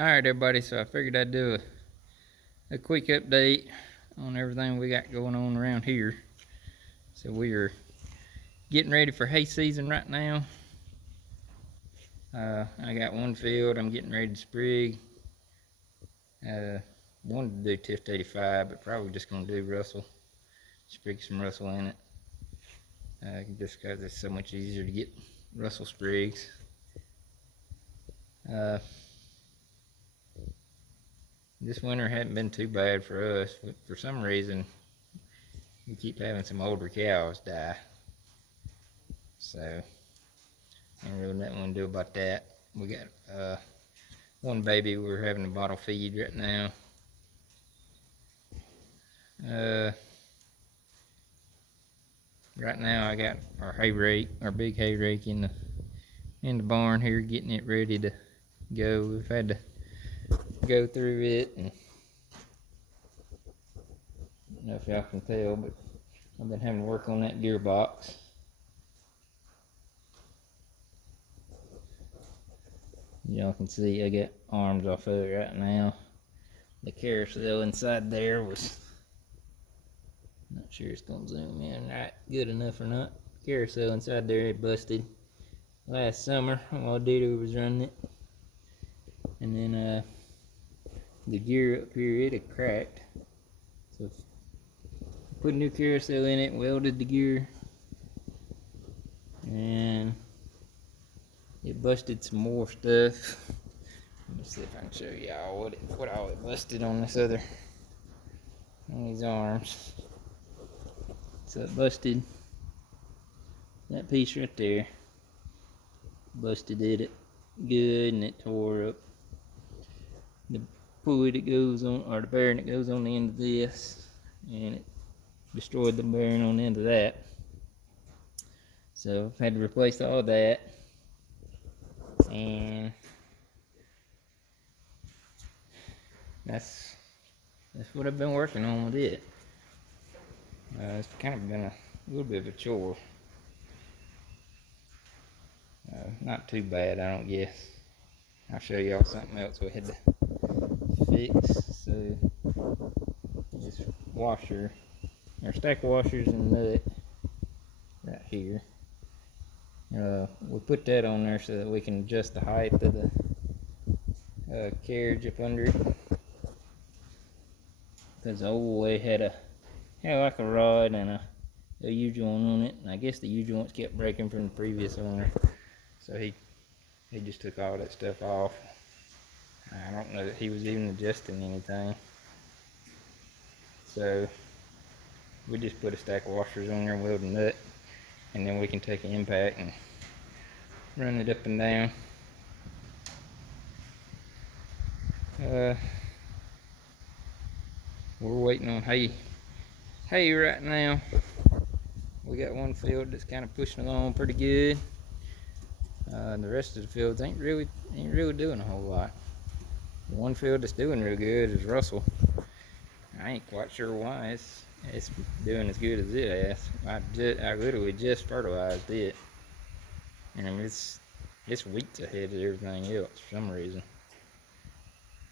Alright everybody, so I figured I'd do a quick update on everything we got going on around here. So we are getting ready for hay season right now. I got one field I'm getting ready to sprig. Wanted to do Tift 85, but probably just going to do Russell. Sprig some Russell in it. Just because it's so much easier to get Russell sprigs. This winter hadn't been too bad for us. But for some reason, we keep having some older cows die. So, ain't really nothing we can do about that. We got one baby we're having to bottle feed right now. Right now I got our hay rake, our big hay rake in the barn here, getting it ready to go. We've had to go through it, and I don't know if y'all can tell, but I've been having to work on that gearbox. Y'all can see I got arms off of it right now. The carousel inside there was, not sure it's gonna zoom in right good enough or not. Carousel inside there, it busted last summer while Dido was running it. And then the gear up here, it had cracked. So put a new carousel in it, welded the gear, and it busted some more stuff. Let me see if I can show y'all what all it busted on this on these arms. So it busted that piece right there. Busted it good, and it tore up the pulley that goes on, or the bearing that goes on the end of this, and it destroyed the bearing on the end of that. So I've had to replace all that, and that's what I've been working on with it. It's kind of been a little bit of a chore. Not too bad, I don't guess. I'll show y'all something else we had to fix. So this washer, our stack washers and nut right here. We put that on there so that we can adjust the height of the carriage up under it. Because the old way had like a rod and a U-joint on it, and I guess the U-joints kept breaking from the previous owner. So he just took all that stuff off. I don't know that he was even adjusting anything. So we just put a stack of washers on there, weld a nut, and then we can take an impact and run it up and down. We're waiting on hay right now. We got one field that's kind of pushing along pretty good. The rest of the fields ain't really doing a whole lot. The one field that's doing real good is Russell. I ain't quite sure why it's doing as good as it has. I literally just fertilized it, and it's weeks ahead of everything else for some reason.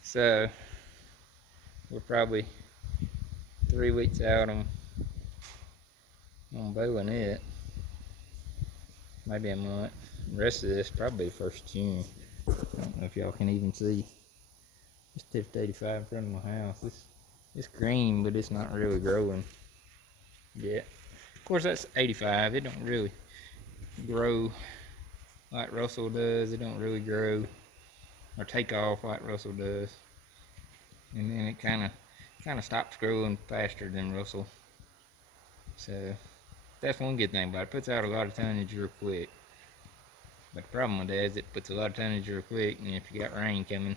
So we're probably 3 weeks out on bowing it, maybe a month. The rest of this probably 1st June. I don't know if y'all can even see this Tift 85 in front of my house. It's green, but it's not really growing yet. Of course, that's 85. It don't really grow like Russell does. It don't really grow or take off like Russell does. And then it kind of stops growing faster than Russell. So that's one good thing about it. It puts out a lot of tonnage real quick. But the problem with that is it puts a lot of tonnage real quick, and if you got rain coming,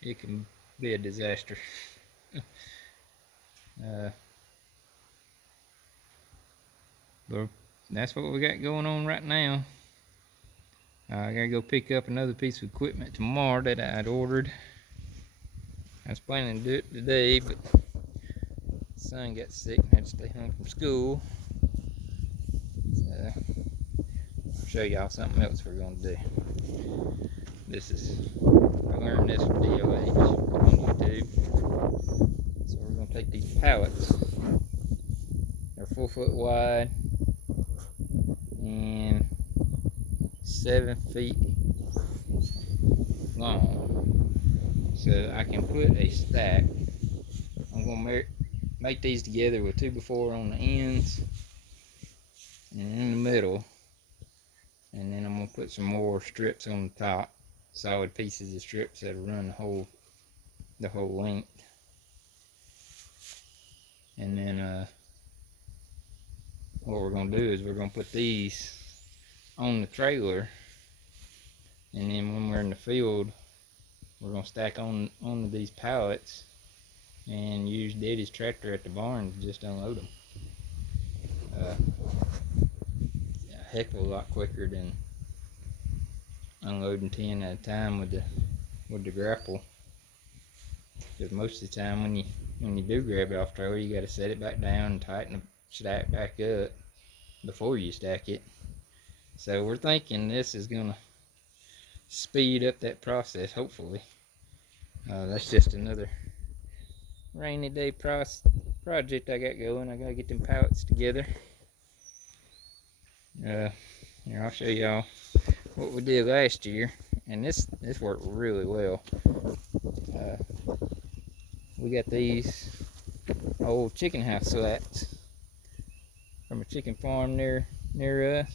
it can be a disaster. But that's what we got going on right now. I gotta go pick up another piece of equipment tomorrow that I'd ordered. I was planning to do it today, but the son got sick and had to stay home from school. So I'll show y'all something else we're gonna do. This is, I learned this from DOH on YouTube. So we're gonna take these pallets. They're 4 foot wide and 7 feet long. So I can put a stack. I'm gonna make these together with 2x4 on the ends and in the middle. And then I'm gonna put some more strips on the top, solid pieces of strips that'll run the whole length. And then what we're gonna do is we're gonna put these on the trailer, and then when we're in the field, we're gonna stack on these pallets and use Daddy's tractor at the barn to just unload them. A heck of a lot quicker than unloading 10 at a time with the grapple. Because most of the time when you do grab it off trailer, you got to set it back down and tighten the stack back up before you stack it. So we're thinking this is gonna speed up that process, hopefully. That's just another rainy day project I got going. I gotta get them pallets together. Here, I'll show y'all what we did last year, and this worked really well. We got these old chicken house slats from a chicken farm near us.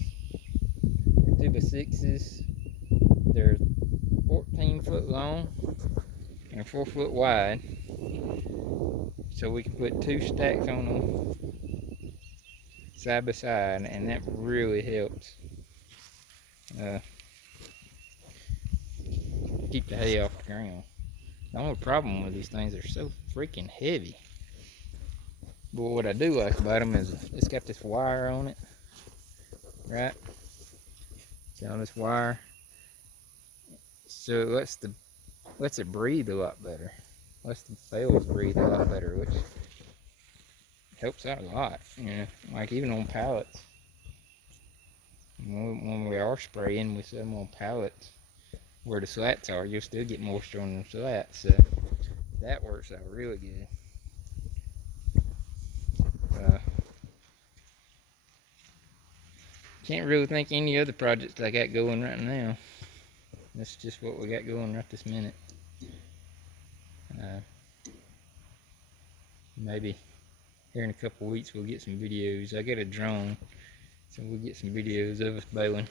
They're 2x6s. They're 14 foot long and 4 foot wide, so we can put 2 stacks on them side by side, and that really helps keep the hay off the ground. The only problem with these things, they're so freaking heavy. But what I do like about them is it's got this wire on it, right? See all this wire? So it lets it breathe a lot better. Lets the bales breathe a lot better, which helps out a lot. You know, like even on pallets. When we are spraying, we set them on pallets where the slats are. You'll still get moisture on the slats. So that works out really good. Can't really think of any other projects I got going right now. That's just what we got going right this minute. Maybe here in a couple weeks we'll get some videos. I got a drone, so we'll get some videos of us baling.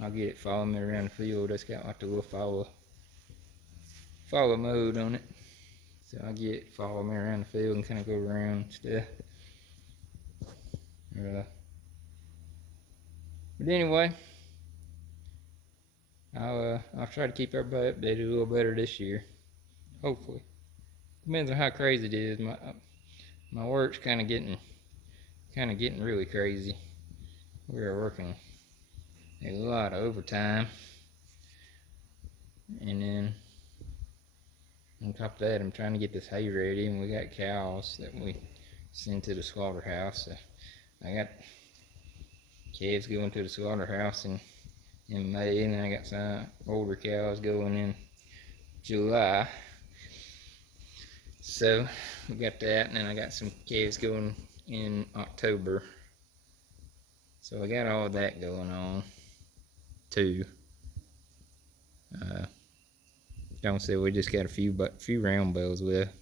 I'll get it following me around the field. That's got like the little follow mode on it. So I'll get it follow me around the field and kind of go around and stuff. But anyway, I'll try to keep everybody updated a little better this year. Hopefully. Depends on how crazy it is. My work's kind of getting really crazy. We are working a lot of overtime, and then on top of that, I'm trying to get this hay ready, and we got cows that we send to the slaughterhouse. So I got calves going to the slaughterhouse in May, and then I got some older cows going in July. So we got that, and then I got some calves going in October. So I got all that going on too. Don't say we just got a few round bales left.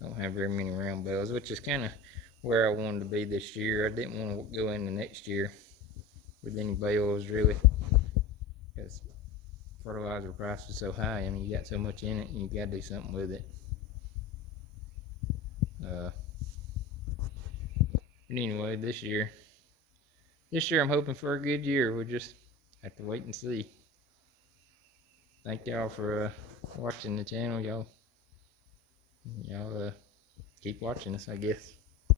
Don't have very many round bales, which is kind of where I wanted to be this year. I didn't want to go into next year with any bales really, because fertilizer price is so high. I mean, you got so much in it, and you got to do something with it. But anyway, this year I'm hoping for a good year. We'll just have to wait and see. Thank y'all for watching the channel. Y'all keep watching us, I guess.